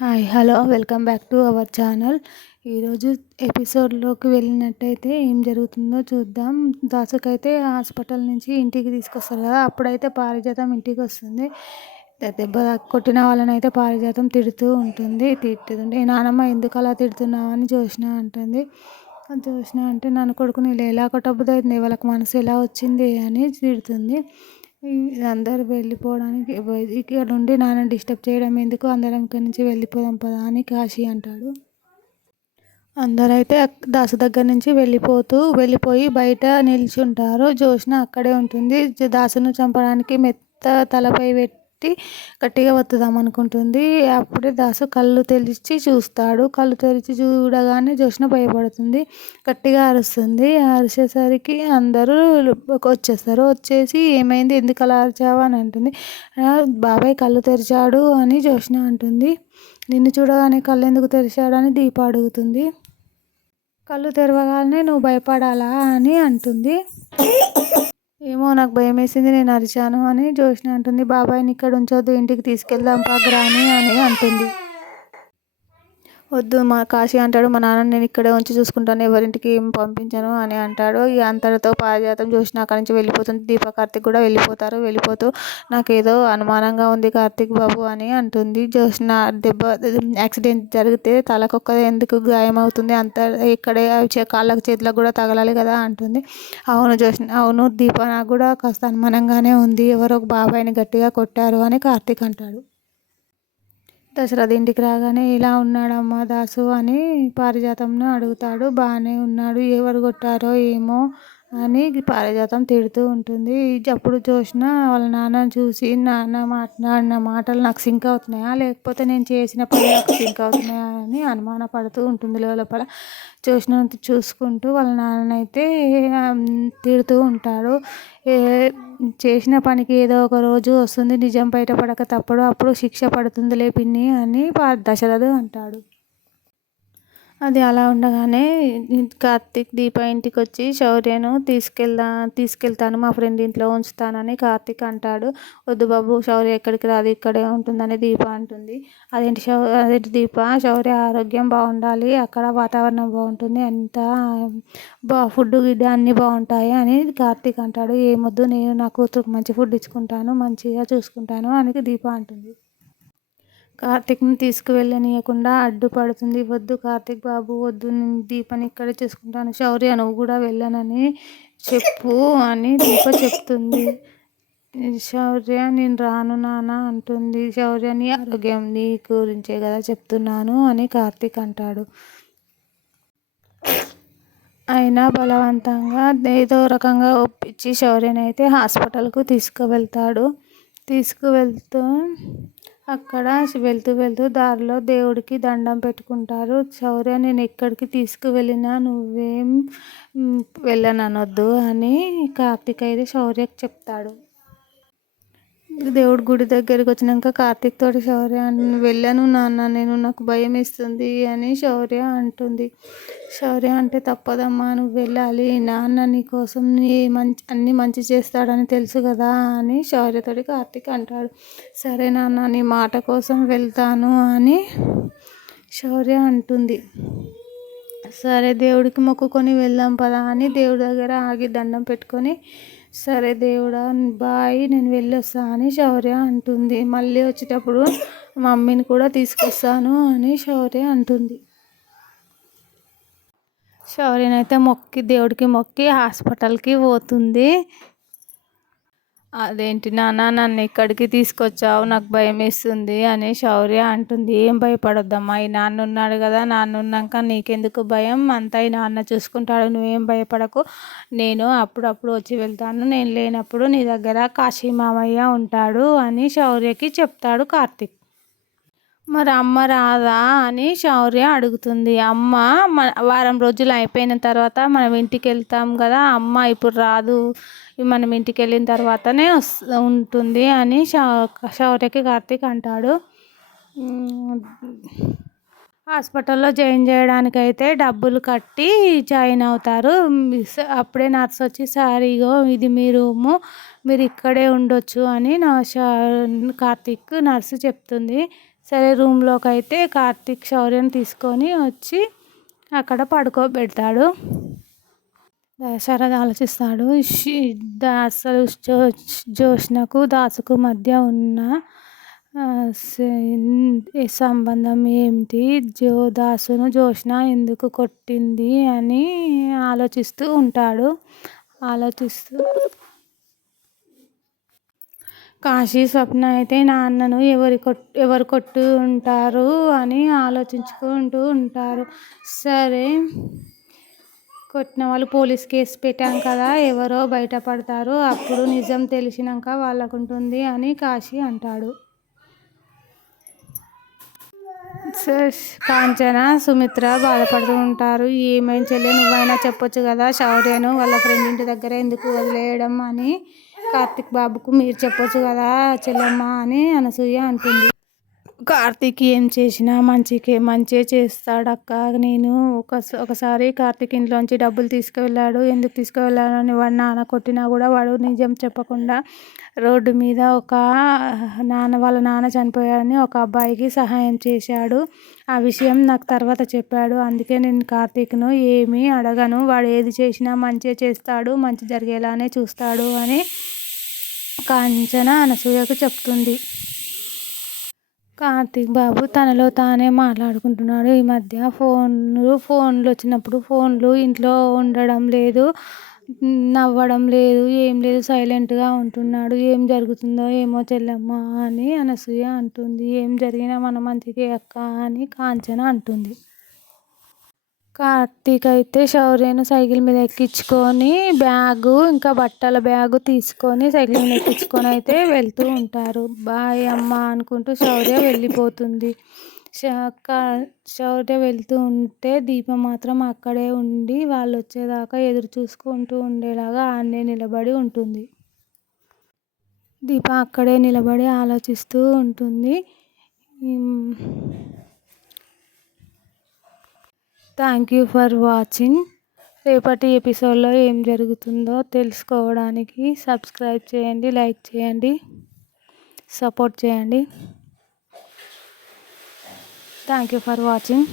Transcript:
Hi hello welcome back to our channel. ఈరోజు ఎపిసోడ్లోకి వెళ్ళినట్టయితే ఏం జరుగుతుందో చూద్దాం. దాసుకైతే హాస్పిటల్ నుంచి ఇంటికి తీసుకొస్తారు కదా, అప్పుడైతే పారిజాతం ఇంటికి వస్తుంది. దెబ్బ కొట్టిన వాళ్ళని అయితే పారిజాతం తిడుతుంటే నానమ్మ ఎందుకు అలా తిడుతున్నావు అని జోష్న అంటుంది. జోష్న అంటే నన్ను కొడుకుని ఎలా కొట్టబుద్ధి అవుతుంది, వాళ్ళకి మనసు ఎలా వచ్చింది అని తిడుతుంది. అందరు వెళ్ళిపోవడానికి ఇక్కడ నుండి నాన్న డిస్టర్బ్ చేయడం ఎందుకు, అందరం ఇక్కడి నుంచి వెళ్ళిపోదాం పదా అని కాశీ అంటాడు. అందరైతే దాసు దగ్గర నుంచి వెళ్ళిపోయి బయట నిల్చుంటారు. జోష్న అక్కడే ఉంటుంది. దాసును చంపడానికి మెత్త తలపై పెట్టి గట్టిగా వత్తుదాం అనుకుంటుంది. అప్పుడే దాసు కళ్ళు చూస్తాడు. కళ్ళు తెరిచి చూడగానే జోష్న భయపడుతుంది, గట్టిగా అరుస్తుంది. అరిచేసరికి అందరూ వచ్చేసి ఏమైంది, ఎందుకు అలా అరిచావా అని అంటుంది. బాబాయ్ కళ్ళు తెరిచాడు అని జోష్న అంటుంది. నిన్ను చూడగానే కళ్ళు ఎందుకు తెరిచాడని దీప అడుగుతుంది. కళ్ళు తెరవగానే నువ్వు భయపడాలా అని అంటుంది. ఏమో నాకు భయం వేసింది, నేను అరిచాను అని జోష్న అంటుంది. బాబాయ్ని ఇక్కడ ఉంచొద్దు, ఇంటికి తీసుకెళ్దాం పగ్రాని అని అంటుంది. వద్దు, మా కాశీ అంటాడు, మా నాన్న నేను ఇక్కడే ఉంచి చూసుకుంటాను, ఎవరింటికి ఏం పంపించను అని అంటాడు. ఇక అంతటితో పారిజాతం జోష్న అక్కడి నుంచి వెళ్ళిపోతుంది. దీప కార్తీక్ కూడా వెళ్ళిపోతూ నాకేదో అనుమానంగా ఉంది కార్తీక్ బాబు అని అంటుంది. జోష్న యాక్సిడెంట్ జరిగితే తలకొక్కదే ఎందుకు గాయం అవుతుంది, అంత ఇక్కడే కాళ్ళకు చేతులకు కూడా తగలాలి కదా అంటుంది. అవును జోష్న, అవును దీప, నాకు కూడా కాస్త అనుమానంగానే ఉంది, ఎవరో బాబాయ్ని గట్టిగా కొట్టారు అని కార్తీక్ అంటాడు. దశరథ ఇంటికి రాగానే ఇలా ఉన్నాడమ్మా దాసు అని పారిజాతంను అడుగుతాడు. బాగానే ఉన్నాడు, ఎవరు కొట్టారో ఏమో అని పారిజాతం తిడుతూ ఉంటుంది. అప్పుడు జోష్న వాళ్ళ నాన్నని చూసి, నాన్న మాట్లాడిన మాటలు నాకు సింక్ అవుతున్నాయా, లేకపోతే నేను చేసిన పని నాకు సింక్ అవుతున్నాయా అని అనుమానపడుతూ ఉంటుంది లోపల. జోష్న చూసుకుంటూ వాళ్ళ నాన్ననైతే తిడుతూ ఉంటాడు. చేసిన పనికి ఏదో ఒక రోజు వస్తుంది, నిజం బయటపడక తప్పడు, అప్పుడు శిక్ష పడుతుందిలే పిన్ని అని దశరథు అంటాడు. అది అలా ఉండగానే కార్తీక్ దీప ఇంటికి వచ్చి శౌర్యను తీసుకెళ్తాను మా ఫ్రెండ్ ఇంట్లో ఉంచుతానని కార్తీక్ అంటాడు. వద్దు బాబు, శౌర్య ఎక్కడికి రాదు, ఇక్కడే ఉంటుందని దీప అంటుంది. అదేంటి దీప, శౌర్య ఆరోగ్యం బాగుండాలి, అక్కడ వాతావరణం బాగుంటుంది, అంతా ఫుడ్ గిడ్డ అన్నీ బాగుంటాయి అని కార్తీక్ అంటాడు. ఏమొద్దు, నేను నా కూతురుకు మంచి ఫుడ్ ఇచ్చుకుంటాను, మంచిగా చూసుకుంటాను అని దీప అంటుంది. కార్తీక్ని తీసుకువెళ్ళనీయకుండా అడ్డుపడుతుంది. వద్దు కార్తీక్ బాబు వద్దు, నేను దీపని ఇక్కడే చూసుకుంటాను, శౌర్య నువ్వు కూడా వెళ్ళనని చెప్పు అని దీప చెప్తుంది. శౌర్య నేను రాను నాన్న అంటుంది. శౌర్య నీ ఆరోగ్యం నీ గురించే కదా చెప్తున్నాను అని కార్తీక్ అంటాడు. అయినా బలవంతంగా ఏదో రకంగా ఒప్పించి శౌర్యనైతే హాస్పిటల్కు తీసుకువెళ్తూ అక్కడ వెళ్తూ దారిలో దేవుడికి దండం పెట్టుకుంటారు. శౌర్య నేను ఎక్కడికి తీసుకువెళ్ళినా నువ్వేం వెళ్ళనొద్దు అని కార్తీక్ అయితే శౌర్యకి చెప్తాడు. దేవుడి గుడి దగ్గరికి వచ్చినాక కార్తీక్ తోటి శౌర్య వెళ్ళను నాన్న, నాకు భయం వేస్తుంది అని శౌర్య అంటుంది. శౌర్య అంటే తప్పదమ్మా, నువ్వు వెళ్ళాలి, నాన్న నీ కోసం అన్నీ మంచి చేస్తాడని తెలుసు కదా అని శౌర్యతోటి కార్తీక్ అంటాడు. సరే నాన్న, నీ మాట కోసం వెళ్తాను అని శౌర్య అంటుంది. సరే దేవుడికి మొక్కుకొని వెళ్దాం పదా అని దేవుడి దగ్గర ఆగి దండం పెట్టుకొని, సరే దేవుడా బాయ్ నేను వెళ్ళొస్తా అని శౌర్య అంటుంది. మళ్ళీ వచ్చేటప్పుడు మమ్మీని కూడా తీసుకొస్తాను అని శౌర్య అంటుంది. శౌర్యనైతే దేవుడికి మొక్కి హాస్పిటల్కి పోతుంది. అదేంటి నాన్న నన్ను ఇక్కడికి తీసుకొచ్చావు, నాకు భయం వేస్తుంది అని శౌర్య అంటుంది. ఏం భయపడొద్దమ్మా, ఈ నాన్న ఉన్నాడు కదా, నాన్న ఉన్నాక నీకెందుకు భయం, అంతా ఈ నాన్న చూసుకుంటాడు, నువ్వేం భయపడకు, నేను అప్పుడప్పుడు వచ్చి వెళ్తాను, నేను లేనప్పుడు నీ దగ్గర కాశీ మామయ్య ఉంటాడు అని శౌర్యకి చెప్తాడు కార్తీక్. మరి అమ్మ రాదా అని శౌర్య అడుగుతుంది. అమ్మ వారం రోజులు అయిపోయిన తర్వాత మనం ఇంటికి వెళ్తాం కదా, అమ్మ ఇప్పుడు రాదు, మనం ఇంటికి వెళ్ళిన తర్వాతనే ఉంటుంది అని శౌర్యకి కార్తీక్ అంటాడు. హాస్పిటల్లో జాయిన్ చేయడానికైతే డబ్బులు కట్టి జాయిన్ అవుతారు. అప్పుడే నర్స్ వచ్చి సార్ ఇగో ఇది మీ రూము, మీరు ఇక్కడే ఉండొచ్చు అని కార్తీక్ నర్సు చెప్తుంది. సరే రూమ్లోకి అయితే కార్తీక్ శౌర్యని తీసుకొని వచ్చి అక్కడ పడుకోబెడతాడు. శరత్ ఆలోచిస్తాడు. అసలు జ్యోత్స్నకు దాసుకు మధ్య ఉన్న సంబంధం ఏమిటి, దాసును జ్యోత్స్న ఎందుకు కొట్టింది అని ఆలోచిస్తూ ఉంటాడు. కాశీ స్వప్న అయితే నాన్నను ఎవరు కొట్టు ఉంటారు అని ఆలోచించుకుంటూ ఉంటారు. సరే కొట్టిన వాళ్ళు పోలీస్ కేసు పెట్టాం కదా, ఎవరో బయటపడతారు, అప్పుడు నిజం తెలిసినాక వాళ్ళకుంటుంది అని కాశీ అంటాడు. కాంచన సుమిత్ర బాధపడుతూ ఉంటారు. ఏమైనా చెల్లి నువ్వైనా చెప్పొచ్చు కదా, శౌర్యను వాళ్ళ ఫ్రెండ్ ఇంటి దగ్గర ఎందుకు వదిలేయడం అని కార్తీక్ బాబుకు మీరు చెప్పొచ్చు కదా చెల్లెమ్మ అని అనసూయ అంటుంది. కార్తీక్ ఏం చేసినా మంచే చేస్తాడక్క. నేను ఒకసారి కార్తీక్ ఇంట్లోంచి డబ్బులు తీసుకువెళ్ళాడు. ఎందుకు తీసుకువెళ్ళాడని వాడు నాన్న కొట్టినా కూడా వాడు నిజం చెప్పకుండా రోడ్డు మీద వాళ్ళ నాన్న చనిపోయాడని ఒక అబ్బాయికి సహాయం చేశాడు. ఆ విషయం నాకు తర్వాత చెప్పాడు. అందుకే నేను కార్తీక్ను ఏమీ అడగను. వాడు ఏది చేసినా మంచే చేస్తాడు, మంచి జరిగేలానే చూస్తాడు అని కాంచన అనసూయకు చెప్తుంది. కార్తీక్ బాబు తనలో తానే మాట్లాడుకుంటున్నాడు. ఈ మధ్య ఫోన్లు వచ్చినప్పుడు ఫోన్లు ఇంట్లో ఉండడం లేదు, నవ్వడం లేదు, ఏం లేదు, సైలెంట్గా ఉంటున్నాడు. ఏం జరుగుతుందో ఏమో చెల్లెమ్మ అని అనసూయ అంటుంది. ఏం జరిగినా మన మంచికే అక్క అని కాంచన అంటుంది. కార్తీక్ అయితే శౌర్యను సైకిల్ మీద ఎక్కించుకొని బ్యాగు ఇంకా బట్టల బ్యాగు తీసుకొని సైకిల్ మీద ఎక్కించుకొని అయితే వెళ్తూ ఉంటారు. బాయ్ అమ్మ అనుకుంటూ శౌర్య వెళ్ళిపోతుంది. శౌర్య వెళ్తూ ఉంటే దీప మాత్రం అక్కడే ఉండి వాళ్ళు వచ్చేదాకా ఎదురు చూసుకుంటూ ఉండేలాగా ఆన్నే నిలబడి ఉంటుంది. దీప అక్కడే నిలబడి ఆలోచిస్తూ ఉంటుంది. Thank you for watching. రేపటి ఎపిసోడ్లో ఏం జరుగుతుందో తెలుసుకోవడానికి సబ్స్క్రైబ్ చేయండి, లైక్ చేయండి, సపోర్ట్ చేయండి. Thank you for watching.